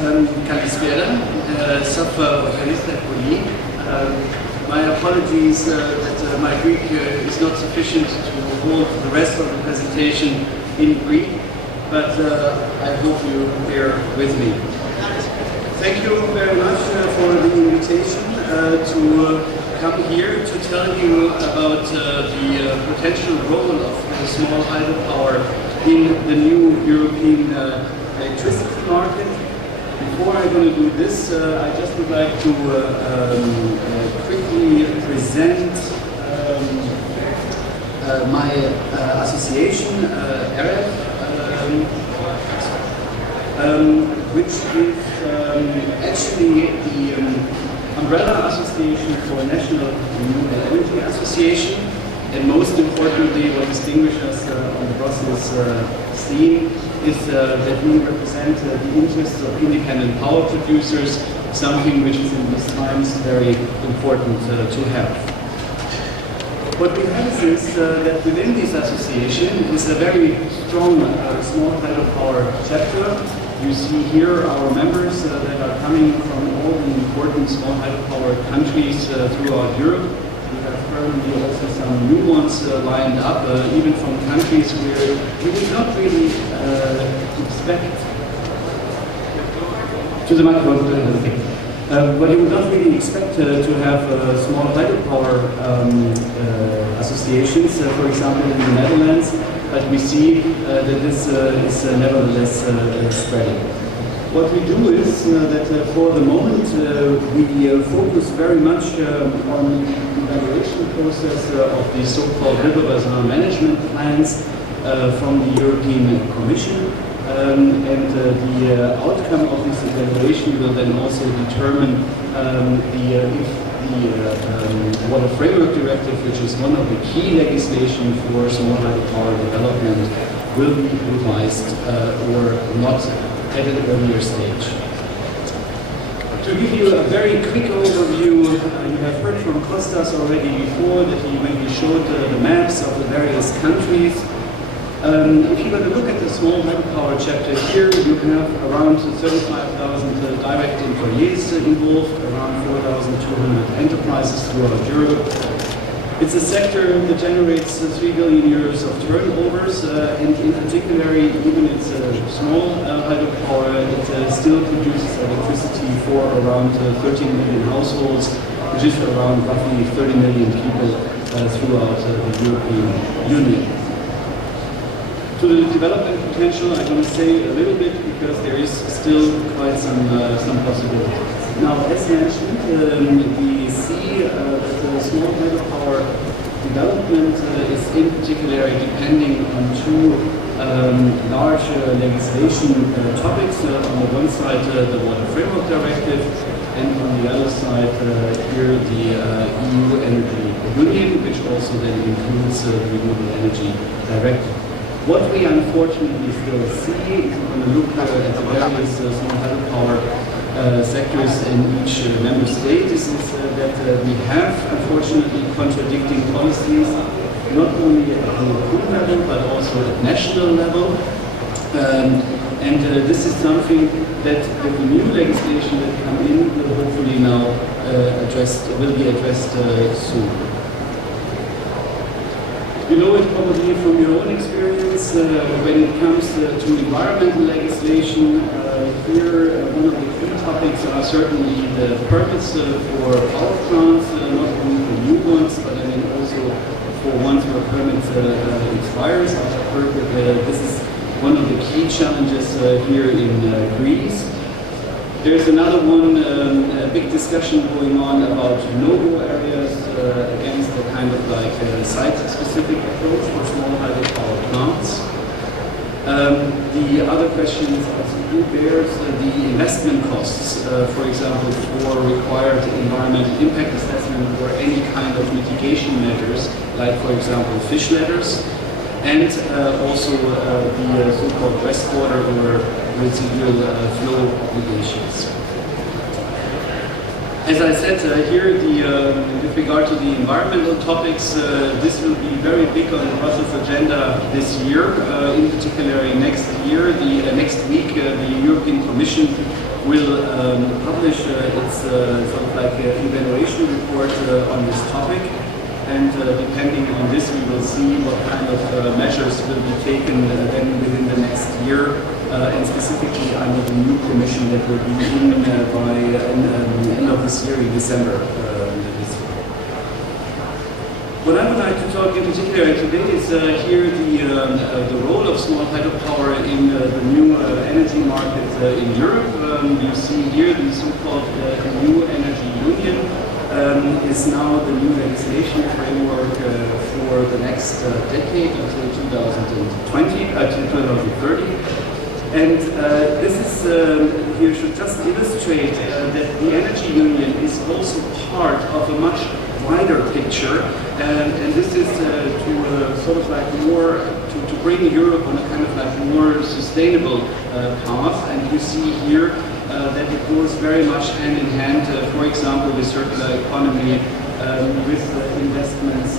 Kalispera, Safa Organista Poli. My apologies that my Greek is not sufficient to hold the rest of the presentation in Greek, but I hope you bear with me. Thank you very much for the invitation to come here to tell you about the potential role of small hydropower in the new European electricity market. Before I'm going to do this, I just would like to quickly present my association, EREF, which is actually the umbrella association for National Renewable Energy Association, and most importantly, what distinguishes us on the Brussels scene is that we represent the interests of independent power producers, something which is in these times very important to have. What we have is that within this association is a very strong small hydropower chapter. You see here our members that are coming from all the important small hydropower countries throughout Europe. We have currently also some new ones lined up, even from countries where we did not really expect to the microphone. But you would not really expect to have small hydropower associations, for example, in the Netherlands, but we see that this is nevertheless spreading. What we do is that for the moment we focus very much on the evaluation process of the so-called river basin management plans from the European Commission. And the outcome of this evaluation will then also determine if the Water Framework Directive, which is one of the key legislation for small hydropower development, will be revised or not at an earlier stage. To give you a very quick overview, you have heard from Kostas already before that he maybe showed the maps of the various countries. If you were to look at the small hydropower chapter here, you have around 35,000 direct employees involved, around 4,200 enterprises throughout Europe. It's a sector that generates 3 billion euros of turnovers, and in particular, even its small hydropower, it still produces electricity for around 13 million households, which is around roughly 30 million people throughout the European Union. To the development potential, I'm going to say a little bit because there is still quite some possibilities. Now, as mentioned, we see that the small hydropower development is in particular depending on two large legislation topics. On the one side, the Water Framework Directive, and on the other side, here the EU Energy Union, which also then includes the Renewable Energy Directive. What we unfortunately still see, if we're going to look at the various small hydropower sectors in each member state, is that we have unfortunately contradicting policies, not only at the European level but also at national level. And this is something that with the new legislation that come in will hopefully now will be addressed soon. You know it probably from your own experience when it comes to environmental legislation. Here, one of the key topics are certainly the permits for power plants, not only for new ones, but I mean also for ones where permits expires. I've heard that this is one of the key challenges here in Greece. There's another one, a big discussion going on about no-go areas against the kind of like site-specific approach for small hydropower plants. The other question is also who bears the investment costs, for example, for required environmental impact assessment or any kind of mitigation measures, like for example fish ladders, and also the so-called wastewater or residual flow obligations. As I said here, with regard to the environmental topics, this will be very big on the Brussels agenda this year. In particular, next year, next week, the European Commission will publish its sort of like evaluation report on this topic. And depending on this, we will see what kind of measures will be taken then within the next year, and specifically under the new commission that will be in by end of this year, in December. What I would like to talk in particular today is here the role of small hydropower in the new energy market in Europe. You see here the so-called new energy union is now the new legislation framework for the next decade until 2030. And this is here should just illustrate that the energy union is also part of a much wider picture, and this is to sort of like more to bring Europe on a kind of like more sustainable path. And you see here that it goes very much hand in hand, for example, with circular economy, with investments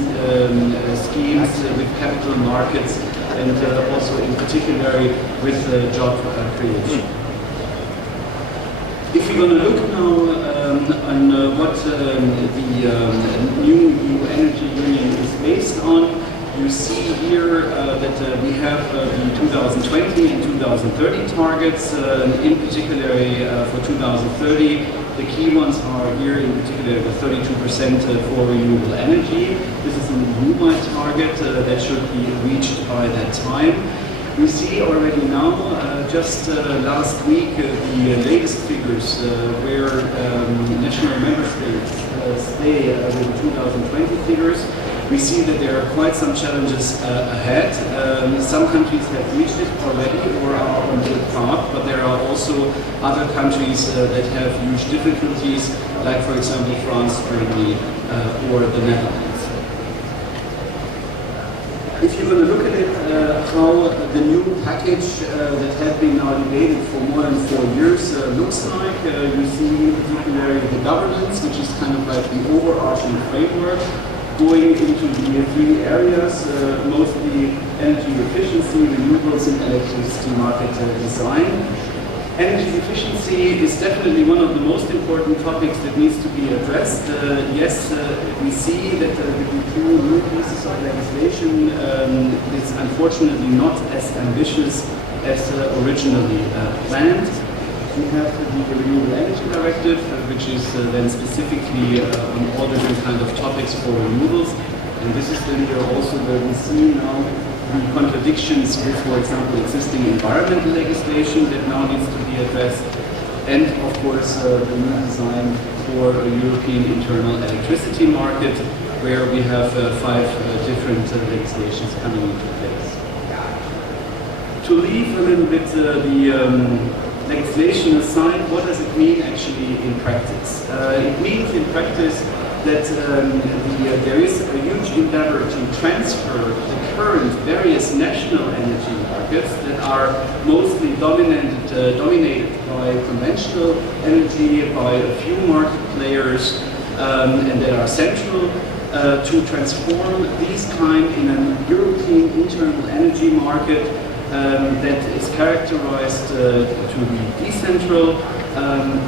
schemes, with capital markets, and also in particular with job creation. If we're going to look now on what the new energy union is based on, you see here that we have the 2020 and 2030 targets. In particular for 2030, the key ones are here in particular the 32% for renewable energy. This is an EU-wide target that should be reached by that time. We see already now, just last week, the latest figures where national member states stay with the 2020 figures. We see that there are quite some challenges ahead. Some countries have reached it already or are on the path, but there are also other countries that have huge difficulties, like for example France, Germany, or the Netherlands. If you're going to look at it, how the new package that has been now debated for more than 4 years looks like, you see in particular the governance, which is kind of like the overarching framework, going into the 3 areas, mostly energy efficiency, renewables, and electricity market design. Energy efficiency is definitely one of the most important topics that needs to be addressed. Yes, we see that the 2 new pieces of legislation is unfortunately not as ambitious as originally planned. We have the Renewable Energy Directive, which is then specifically on all different kind of topics for renewables. And this is then also where we see now the contradictions with, for example, existing environmental legislation that now needs to be addressed. And of course, the new design for a European internal electricity market, where we have 5 different legislations coming into place. To leave a little bit the legislation aside, what does it mean actually in practice? It means in practice that there is a huge endeavor to transfer the current various national energy markets that are mostly dominated by conventional energy, by a few market players, and that are central, to transform these kind in a European internal energy market that is characterized to be decentral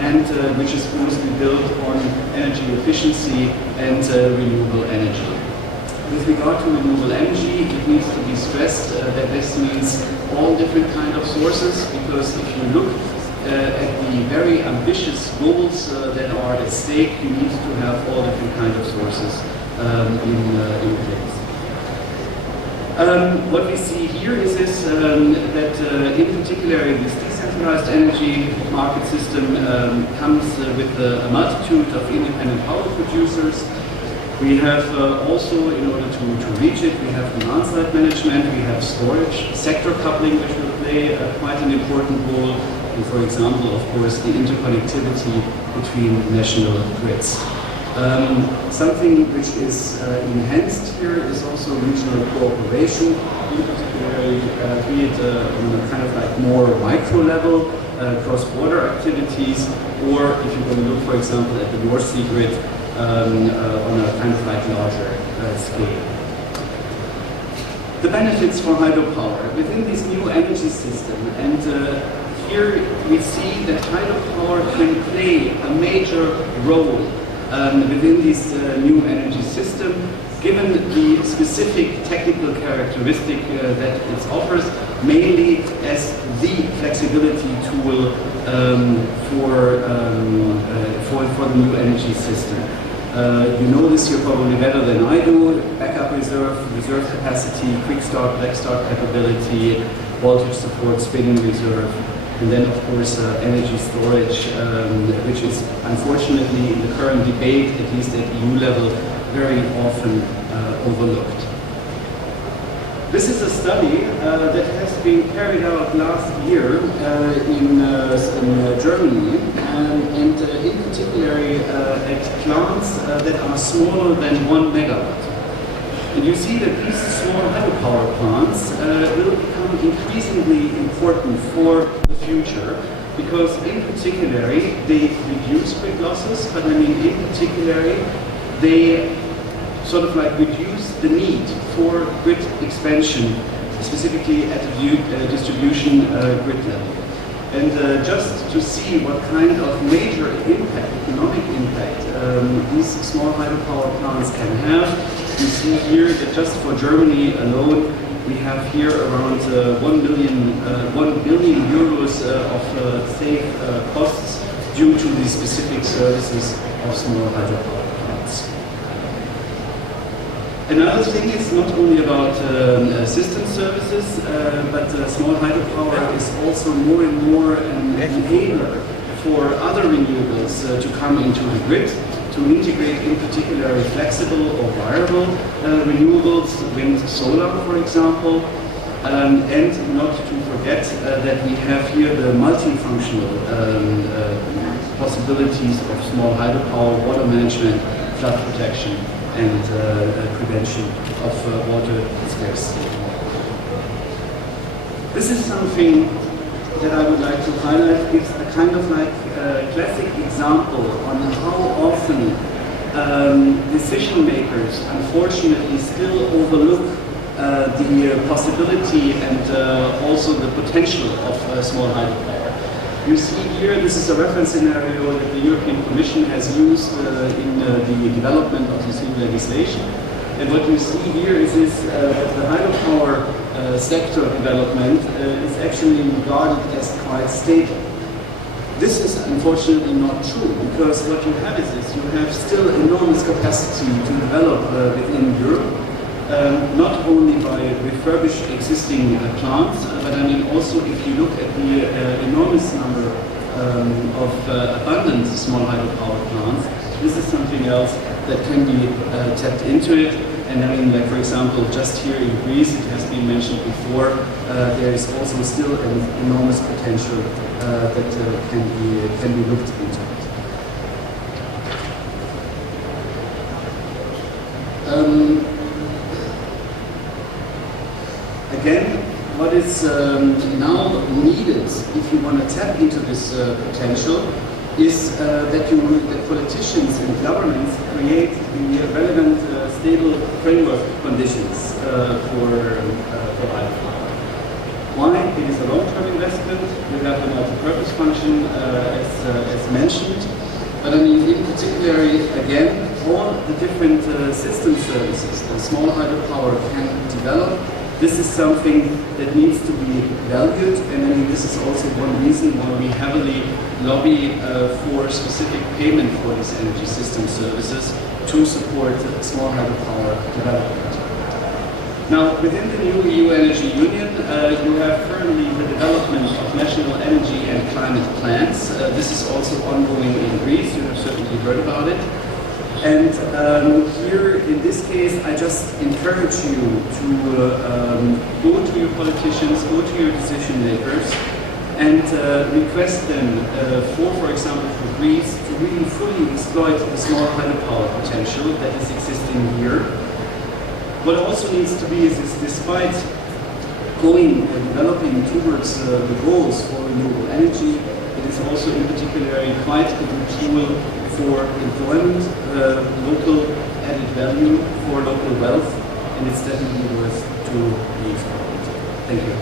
and which is mostly built on energy efficiency and renewable energy. With regard to renewable energy, it needs to be stressed that this means all different kind of sources, because if you look at the very ambitious goals that are at stake, you need to have all different kind of sources in place. What we see here is that in particular this decentralized energy market system comes with a multitude of independent power producers. We have also, in order to reach it, we have demand-side management, we have storage, sector coupling, which will play quite an important role, and for example, of course, the interconnectivity between national grids. Something which is enhanced here is also regional cooperation, in particular, be it on a kind of like more micro level, cross-border activities, or if you're going to look, for example, at the North Sea grid on a kind of like larger scale. The benefits for hydropower within this new energy system, and here we see that hydropower can play a major role within this new energy system, given the specific technical characteristic that it offers, mainly as the flexibility tool for the new energy system. You know this here probably better than I do. Backup reserve, reserve capacity, quick start, black start capability, voltage support, spinning reserve, and then of course energy storage, which is unfortunately in the current debate, at least at EU level, very often overlooked. This is a study that has been carried out last year in Germany, and in particular at plants that are smaller than 1 megawatt. And you see that these small hydropower plants will become increasingly important for the future, because in particular they reduce grid losses, but I mean in particular they sort of like reduce the need for grid expansion, specifically at the distribution grid level. And just to see what kind of major impact, economic impact, these small hydropower plants can have, you see here that just for Germany alone, we have here around 1 billion euros of safe costs due to the specific services of small hydropower plants. Another thing is not only about system services, but small hydropower is also more and more an enabler for other renewables to come into the grid, to integrate in particular flexible or variable renewables, wind, solar for example, and not to forget that we have here the multifunctional possibilities of small hydropower, water management, flood protection, and prevention of water scarcity. This is something that I would like to highlight. Gives a kind of like classic example on how often decision makers unfortunately still overlook the possibility and also the potential of small hydropower. You see here, this is a reference scenario that the European Commission has used in the development of this new legislation. And what you see here is that the hydropower sector development is actually regarded as quite stable. This is unfortunately not true, because what you have is this: you have still enormous capacity to develop within Europe, not only by refurbished existing plants, but I mean also if you look at the enormous number of abundant small hydropower plants, this is something else that can be tapped into it. And I mean, like for example, just here in Greece, it has been mentioned before, there is also still an enormous potential that can be looked into. Again, what is now needed if you want to tap into this potential is that politicians and governments create the relevant stable framework conditions for hydropower. Why? It is a long-term investment. You have a multi-purpose function, as mentioned. But I mean, in particular, again, all the different system services that small hydropower can develop, this is something that needs to be valued, and I mean, this is also one reason why we heavily lobby for specific payment for these energy system services to support small hydropower development. Now, within the new EU Energy Union, you have currently the development of national energy and climate plans. This is also ongoing in Greece. You have certainly heard about it. And here, in this case, I just encourage you to go to your politicians, go to your decision makers, and request them for example, for Greece, to really fully exploit the small hydropower potential that is existing here. What also needs to be is despite going and developing towards the goals for renewable energy, it is also in particular quite a good tool for employment, local added value, for local wealth, and it's definitely worth to be explored. Thank you.